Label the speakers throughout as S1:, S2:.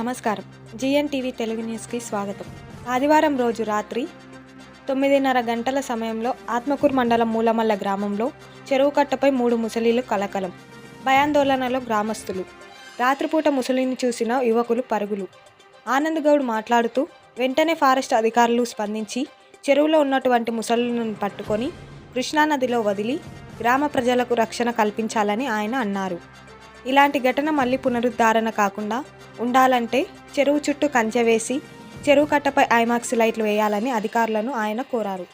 S1: నమస్కారం. GN TV Telugu న్యూస్కి స్వాగతం. ఆదివారం రోజు రాత్రి తొమ్మిదిన్నర గంటల సమయంలో ఆత్మకూర్ మండలం మూలమల్ల గ్రామంలో చెరువు కట్టపై మూడు ముసలీలు కలకలం. భయాందోళనలో గ్రామస్తులు. రాత్రిపూట ముసలిని చూసిన యువకులు పరుగులు. ఆనంద్ గౌడ్ మాట్లాడుతూ వెంటనే ఫారెస్ట్ అధికారులు స్పందించి చెరువులో ఉన్నటువంటి ముసలులను పట్టుకొని కృష్ణానదిలో వదిలి గ్రామ ప్రజలకు రక్షణ కల్పించాలని ఆయన అన్నారు. ఇలాంటి ఘటన మళ్ళీ పునరుద్ధారణ కాకుండా ఉండాలంటే చెరువు చుట్టూ కంచె వేసి చెరువు కట్టపై ఐమాక్స్ లైట్లు వేయాలని అధికారులను ఆయన కోరారు.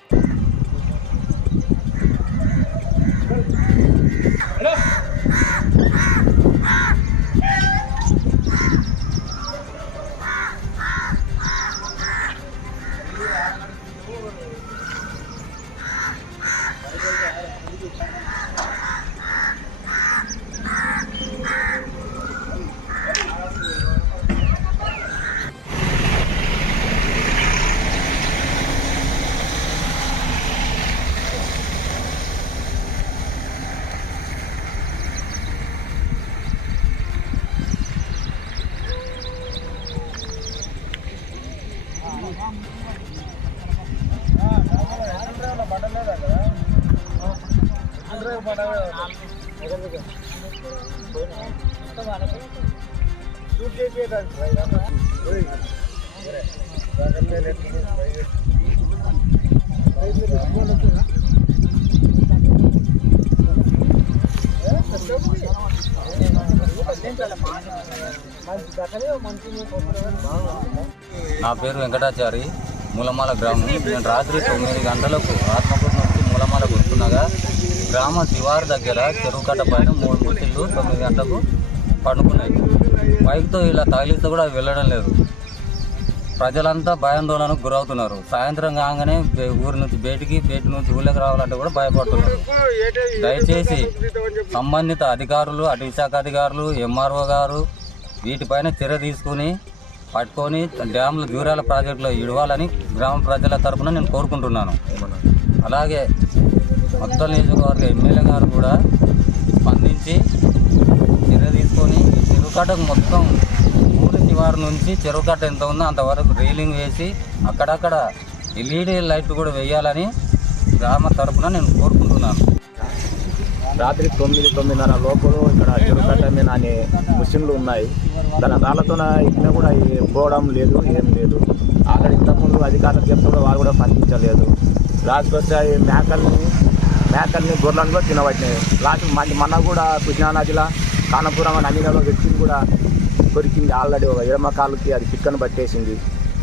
S2: నా పేరు వెంకటాచారి మూలమాల గ్రామం. నేను రాత్రి తొమ్మిది గంటలకు ఆత్మకూరు నుంచి మూలమాలకు వస్తుండగా గ్రామ శివారు దగ్గర చెరువు పైన మూడు ముసిళ్ళు తొమ్మిది గంటలకు పండుకున్నాయి. బైక్తో ఇలా తగిలిస్తే కూడా వెళ్ళడం లేదు. ప్రజలంతా భయాందోళనకు గురవుతున్నారు. సాయంత్రం కాగానే ఊరి నుంచి బయటికి బయటి నుంచి ఊళ్ళకి రావాలంటే కూడా భయపడుతున్నారు. దయచేసి సంబంధిత అధికారులు అటవీ శాఖ అధికారులు ఎంఆర్ఓ గారు వీటిపైన చర్య తీసుకుని పట్టుకొని డ్యాముల దూరాల ప్రాజెక్టులో ఇడవాలని గ్రామ ప్రజల తరఫున నేను కోరుకుంటున్నాను. అలాగే మొత్తం నియోజకవర్గ ఎమ్మెల్యే గారు కూడా స్పందించి చర్య తీసుకొని ఈ చెరువుకట్టకు మొత్తం ఊరి శివారు నుంచి చెరువుకట్ట ఎంత ఉందో అంతవరకు రైలింగ్ వేసి అక్కడక్కడ ఎల్ఈడి లైట్ కూడా వేయాలని గ్రామ తరఫున నేను కోరుకుంటున్నాను.
S3: రాత్రి తొమ్మిది తొమ్మిదిన్నర లోపల ఇక్కడ చెరుకట్ట మీద అనే మిషన్లు ఉన్నాయి. దాని రాళ్ళతోన ఇక్కడ కూడా పోవడం లేదు ఏం లేదు. ఆల్రెడీ ఇంతకుముందు అధికారులకు చెప్తే కూడా వారు కూడా స్పందించలేదు. లాస్ట్కి వచ్చే మేకల్ని మేకల్ని గొర్రెలను కూడా తినబట్టినాయి. లాస్ట్ మళ్ళీ మన కూడా కృష్ణానదిలో కానపురం అని అన్నిలో వ్యక్తిని కూడా కొరికింది. ఆల్రెడీ ఒక ఎడమ కాలుకి అది చిక్కను పట్టేసింది.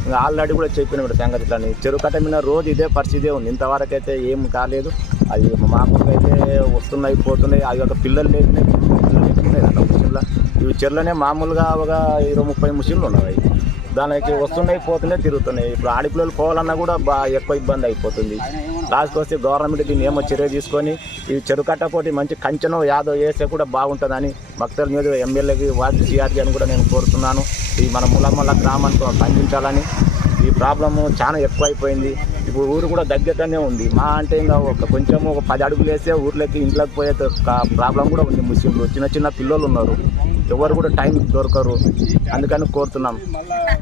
S3: ఇంకా ఆల్రెడీ కూడా చెప్పిన సంగతి ఇట్లని. చెరువు కట్ట మీద రోజు ఇదే పరిస్థితి ఉంది. ఇంతవరకు అయితే ఏం కాలేదు. అది మామూలుగా అయితే వస్తున్నాయి పోతున్నాయి. అది ఒక పిల్లలు లేచినాయి పిల్లలు ఎక్కున్నాయి అట్లా ఇవి చెరువులోనే మామూలుగా ఒక ఇరవై ముప్పై ముసిన్లు ఉన్నాయి దానికి వస్తున్నాయి పోతున్నాయి తిరుగుతున్నాయి. ఇప్పుడు ఆడపిల్లలు పోవాలన్నా కూడా బాగా ఎక్కువ ఇబ్బంది అయిపోతుంది. లాస్ట్కి వస్తే గవర్నమెంట్ దీన్ని ఏమో చర్య తీసుకొని ఈ చెరువు మంచి కంచెను యాదవ్ వేస్తే కూడా బాగుంటుందని భక్తుల మీద ఎమ్మెల్యేకి వార్డు సిఆర్జీ అని కూడా నేను కోరుతున్నాను. ఈ మన ములమల్ల గ్రామానికి స్పందించాలని. ఈ ప్రాబ్లము చాలా ఎక్కువైపోయింది. ఇప్పుడు ఊరు కూడా దగ్గరగానే ఉంది. మా అంటే ఇంకా ఒక కొంచెం ఒక పది అడుగులు వేస్తే ఊర్లోకి ఇంట్లోకి పోయే ప్రాబ్లం కూడా ఉంది ముస్లింలు. చిన్న చిన్న పిల్లలు ఉన్నారు. ఎవరు కూడా టైం దొరకరు. అందుకని కోరుతున్నాం.